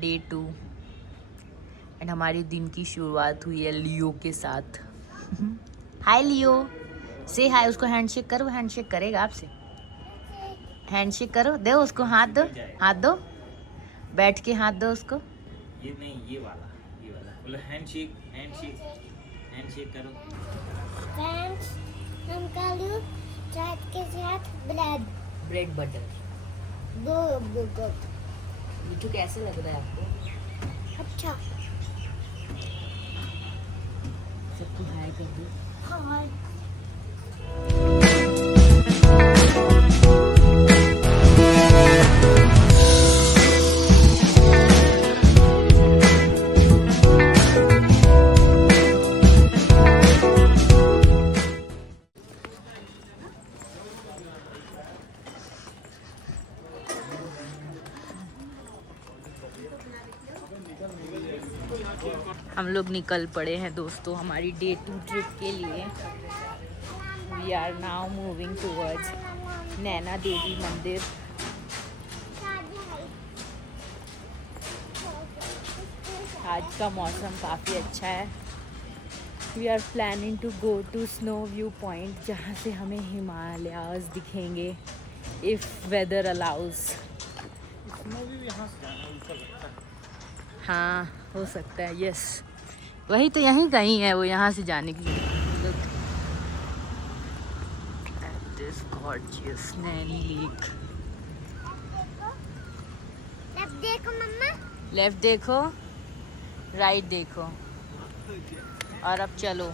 डे 2 एंड हमारी दिन की शुरुआत हुई है लियो के साथ। हाय लियो, से हाय। उसको हैंडशेक करो, हैंडशेक करेगा आपसे। हैंडशेक करो, दो उसको हाथ, दो हाथ, दो बैठ के हाथ दो उसको। ये नहीं, ये वाला बोलो हैंडशेक, हैंडशेक, हैंडशेक करो। फ्रेंड्स, हम कल चाय के साथ ब्रेड बटर। दो मिठू कैसे लग रहा है आपको? अच्छा। सबको हाय कर दो। हाँ। हम लोग निकल पड़े हैं दोस्तों हमारी डे 2 ट्रिप के लिए। We are now moving towards Naina Devi मंदिर। आज का मौसम काफ़ी अच्छा है। We are planning to go to snow view point, जहाँ से हमें हिमालयाज दिखेंगे इफ़ वेदर अलाउज। हाँ हो सकता है, यस वही तो, यहीं कहीं है वो, यहाँ से जाने के लिए। This gorgeous Naini lake. Left देखो मम्मा, लेफ्ट देखो, राइट देखो, और अब चलो।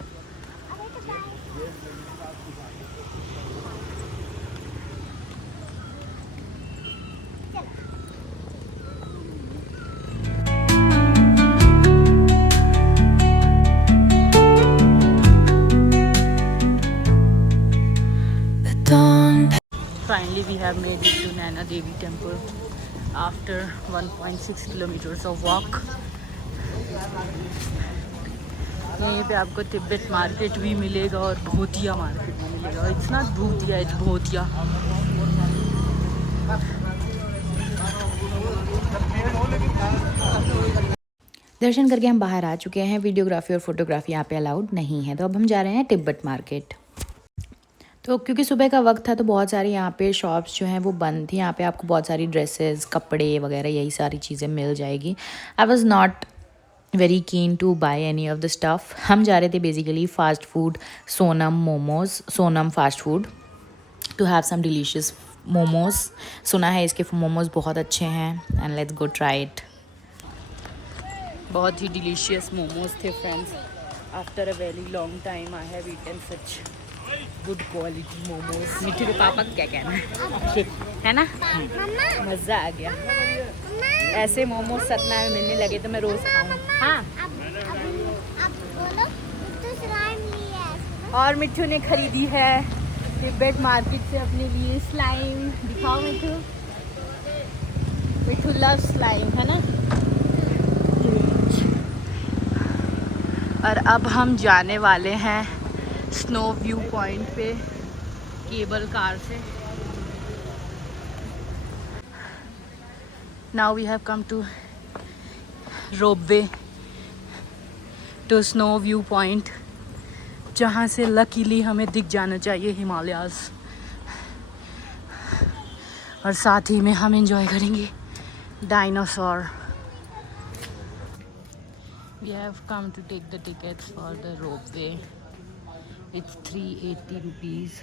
Finally we have made it to Naina Devi temple after 1.6 kilometers of walk. यहीं पे आपको तिब्बत मार्केट भी मिलेगा और भूतिया मार्केट भी मिलेगा। इट्स नॉट भूतिया, इट्स भूतिया। दर्शन करके हम बाहर आ चुके हैं। वीडियोग्राफी और फोटोग्राफी यहाँ पे अलाउड नहीं है, तो अब हम जा रहे हैं तिब्बत मार्केट। तो क्योंकि सुबह का वक्त था तो बहुत सारी यहाँ पे शॉप्स जो हैं वो बंद थी। यहाँ पे आपको बहुत सारी ड्रेसेस, कपड़े वगैरह यही सारी चीज़ें मिल जाएगी। I was not very keen to buy any of the stuff. हम जा रहे थे basically fast food Sonam momos, Sonam fast food, to have some delicious momos. सुना है इसके मोमोज़ बहुत अच्छे हैं and let's go try it. बहुत ही डिलीशियस मोमोज थे friends. After a very long time I have eaten such good quality momos. Mithu के पापा का क्या कहना है ना? मज़ा आ गया। ऐसे मोमोज सतना में मिलने लगे तो मैं रोज़ खाऊं। हाँ, अब बोलो तो स्लाइम लिया है। और मिठू ने खरीदी है तिब्बत मार्केट से अपने लिए स्लाइम। दिखाओ मिठू, मिठू लव स्लाइम, है ना? और अब हम जाने वाले हैं स्नो व्यू पॉइंट पे केबल कार से। Now we have come to ropeway to snow view point, जहाँ से लकीली हमें दिख जाना चाहिए हिमालयाज, और साथ ही में हम एंजॉय करेंगे dinosaur. We have come to take the tickets for the ropeway. It's 380 rupees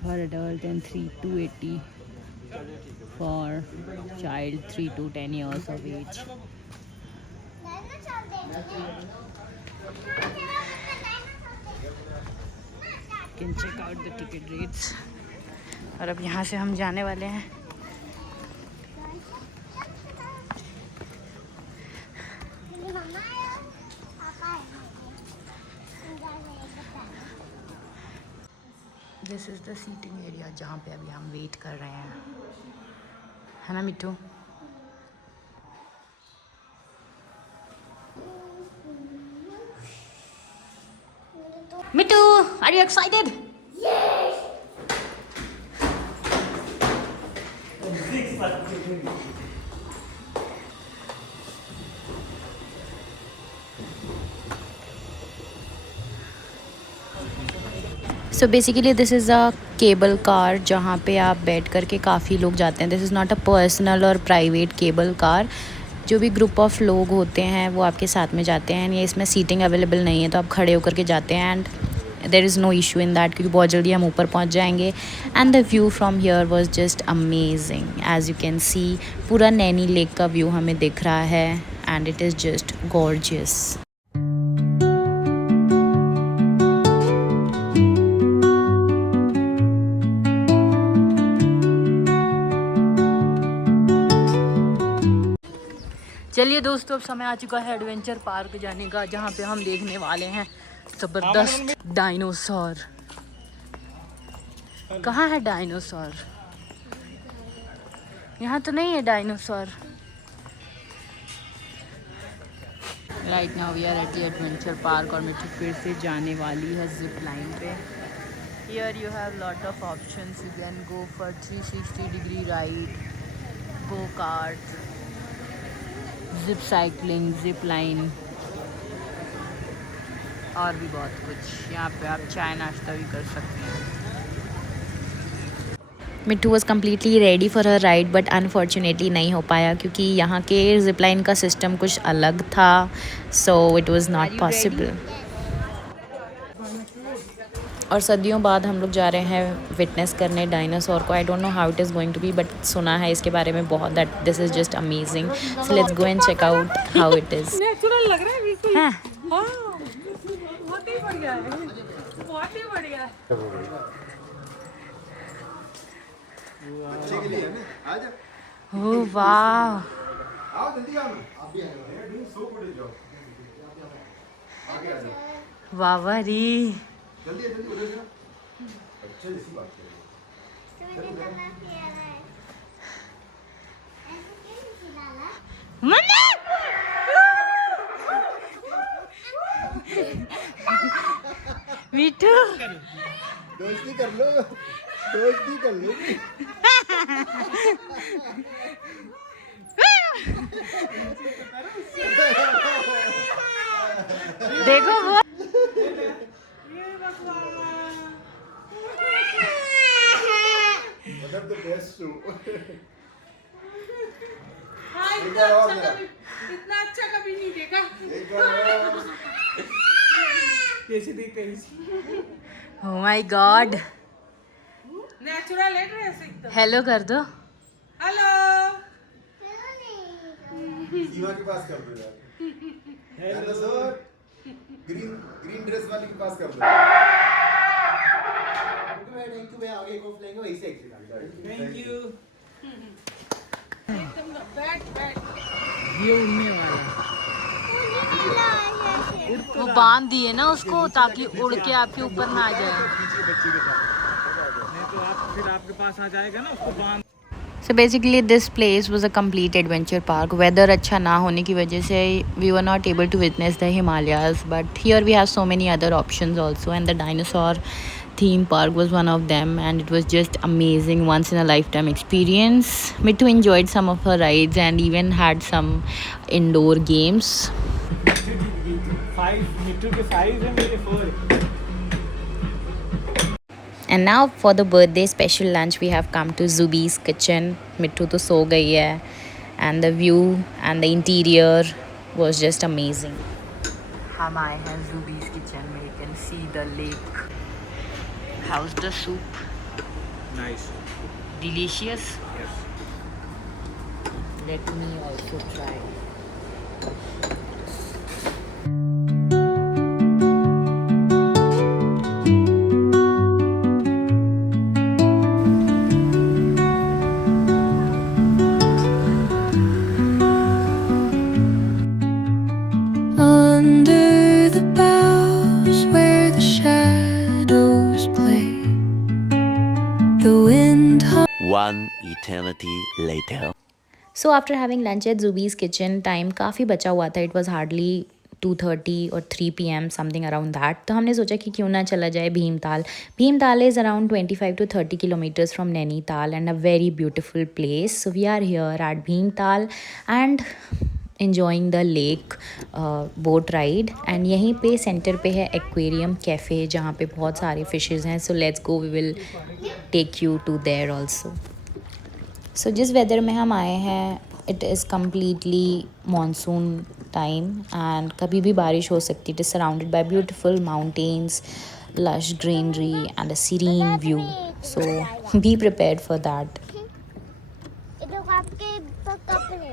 for adult and 280 for child 3 to 10 years of age. You can check out the ticket rates. और अब यहाँ से हम जाने वाले हैं this is the seating area, जहाँ पे अभी हम वेट कर रहे हैं, है ना Mittu? Mittu, are you excited? So basically this is a cable car जहाँ पे आप बैठ कर के काफ़ी लोग जाते हैं. This is not a personal और प्राइवेट केबल कार. जो भी ग्रुप ऑफ लोग होते हैं वो आपके साथ में जाते हैं. ये इसमें सीटिंग अवेलेबल नहीं है तो आप खड़े होकर के जाते हैं. And there is no issue in that क्योंकि बहुत जल्दी हम ऊपर पहुंच जाएंगे. And the view from here was just amazing. As you can see पूरा नैनी लेक का व्यू हमें दिख रहा है. And it is just gorgeous. चलिए दोस्तों, अब समय आ चुका है एडवेंचर पार्क जाने का, जहाँ पे हम देखने वाले हैं ज़बरदस्त डायनासोर. कहाँ है डायनासोर? यहाँ तो नहीं है dinosaur. Right now we are at the adventure park और मिट्टी फिर से जाने वाली है जिप लाइन पे. Here you have lot of options. You can go for 360 degree ride, go kart, zip cycling, zip line और भी बहुत कुछ. यहाँ पे आप चाय नाश्ता भी कर सकते हैं. Mittu was completely ready for her ride but unfortunately नहीं हो पाया क्योंकि यहाँ के जिप लाइन का सिस्टम कुछ अलग था. So it was not possible. और सदियों बाद हम लोग जा रहे हैं विटनेस करने डायनासोर को. I don't know how it is going to be but सुना है इसके बारे में बहुत that this is just amazing. So let's go and check out how it is. Natural लग रहा है बिल्कुल. हाँ, बहुत ही बढ़िया है, बहुत ही बढ़िया है. ओह वाह. वाह वाह री. मीठू दोस्ती कर लो, दोस्ती कर लो. देखो वो मतलब the best show. इतना अच्छा कभी नहीं देखा. एक बार और. कैसे देखते हैं? Oh my God. नेचुरल है ड्रेस एकदम. हेलो कर दो. हेलो. सीमा के पास कर दो यार. डायनासोर ग्रीन ड्रेस वाली के पास कर दो. Thank you. मैं आगे एक और फ्लाइंग वहीं से एग्जिट आ गया. Thank you. एकदम बैठ. ये उड़ने वाला. वो बांध दिए ना उसको ताकि उड़ के आपके ऊपर ना आ जाए. पीछे बच्चे के साथ नहीं तो आप फिर आपके पास आ जाएगा ना, उसको बांध. So basically this place was a complete adventure park. Weather अच्छा ना होने की वजह से we were not able to witness the Himalayas but here we have so many other options also. And the dinosaur theme park was one of them and it was just amazing, once in a lifetime experience. Mittu enjoyed some of her rides and even had some indoor games. 5 मीटर के साइज है मेरे 4. And now for the birthday special lunch we have come to Zubi's kitchen. Mittu to so gayi hai and the view and the interior was just amazing. हम आए हैं Zubi's kitchen में. You can see the lake. How's the soup? Nice. Delicious. Yes. Let me also try. Under the boughs where the shadows play, the wind One eternity later. So after having lunch at Zubi's kitchen, time काफ़ी बचा हुआ था. It was hardly 2:30 or 3 PM, something around that. तो हमने सोचा कि क्यों ना चला जाए भीमताल. भीमताल is around 25 to 30 kilometers from Nainital and a very beautiful place. So we are here at Bhimtal and enjoying the lake boat ride and यहीं पे सेंटर पे है एक्वेरियम कैफ़े जहाँ पे बहुत सारे फिशेस हैं. So let's go, we will take you to there also. So जिस वेदर में हम आए हैं it is completely monsoon time and कभी भी बारिश हो सकती है. It is surrounded by beautiful mountains, lush greenery and a serene view, so be prepared for that. ये लोग आपके कपड़े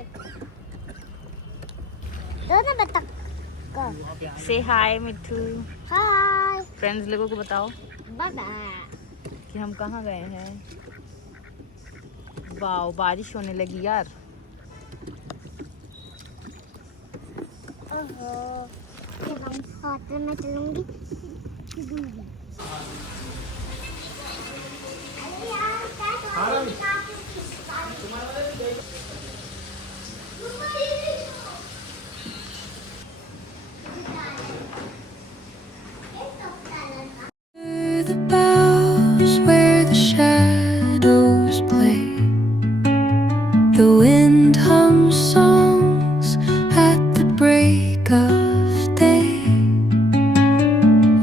दो ना बतख का. से हाय मिठू. हाय फ्रेंड्स लोगों को बताओ बाबा. कि हम कहाँ गए हैं. वाओ, बारिश होने लगी यार. ओहो, जब हम होटल में चलूंगी. The boughs where the shadows play. The wind hums songs at the break of day.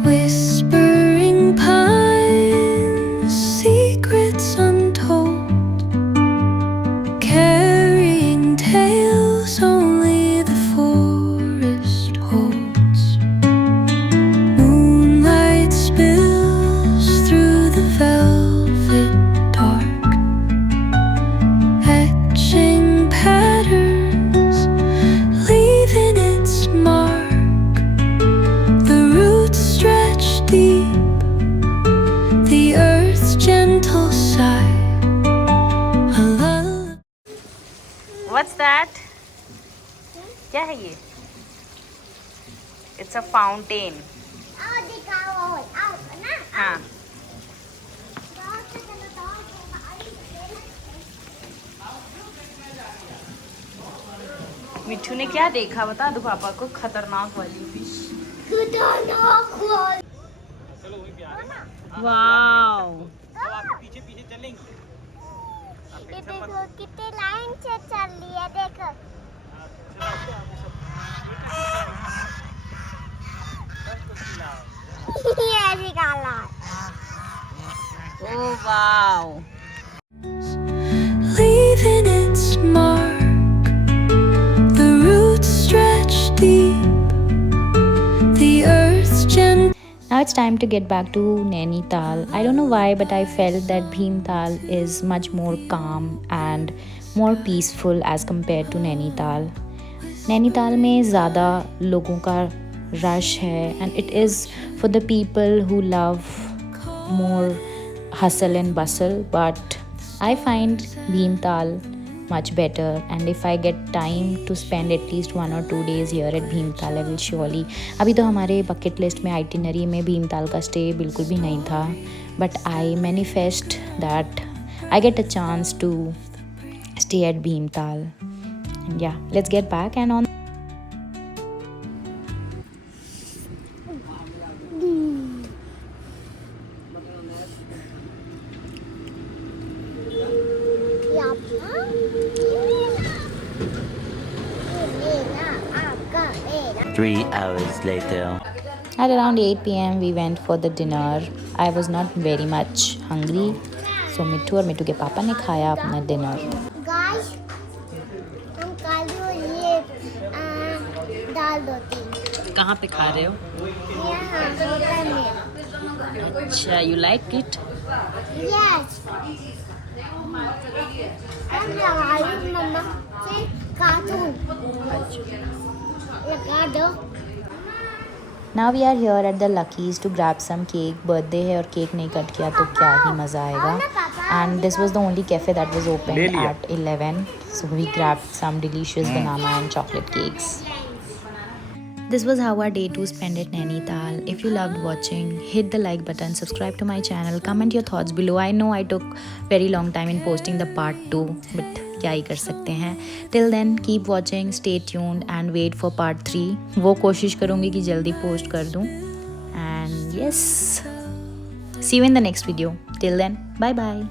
Whispering pines, secrets untold, carrying tales only the forest holds. Moonlight spills through the velvet dark, etching patterns, leaving its mark. The roots stretch deep, the earth's gentle sigh, a lullaby. What's that? क्या है ये? It's a fountain. आओ दिखाओ, आओ ना. हाँ. मिठू ने क्या देखा बता दो पापा को. खतरनाक वाली फिश. वाओ. ये देखो कितने लाइन से चल रही है. देखो ये निकाला. Oh wow. Leaving its mark. The roots stretch deep, the earth's gentle. Now it's time to get back to Nainital. I don't know why, but I felt that Bhimtal is much more calm and more peaceful as compared to Nainital. Nainital में ज़्यादा लोगों का rush है and it is for the people who love more hustle and bustle, but I find Bhimtal much better, and if I get time to spend at least 1 or 2 days here at Bhimtal, I will surely. अभी तो हमारे bucket list में itinerary में Bhimtal का stay बिल्कुल भी नहीं था, but I manifest that I get a chance to stay at Bhimtal. And yeah, let's get back and on. आपका 3 hours later. At around 8 p.m. we went for the dinner. I was not very much hungry, so मिट्ठू और मिट्ठू के पापा ने खाया अपना dinner. Guys, हम कालू ये दाल रोटी कहाँ पे खा रहे हो? यहाँ होटल में. अच्छा, you like it? यस. हम लगाई मम्मा से कार्टून लगा दो. Now we are here at the Lucky's to grab some cake. Birthday है और केक नहीं कट किया तो क्या ही मज़ा आएगा. And this was the only cafe that was open at 11. So we grabbed some delicious banana and chocolate cakes. This was how our day 2 spent at Nainital. If you loved watching, hit the like button, subscribe to my channel, comment your thoughts below. I know I took very long time in posting the part 2, but क्या ही कर सकते हैं. Till then, keep watching, stay tuned and wait for part 3. वो कोशिश करूँगी कि जल्दी पोस्ट कर दूँ. And yes, see you in the next video. Till then, bye bye.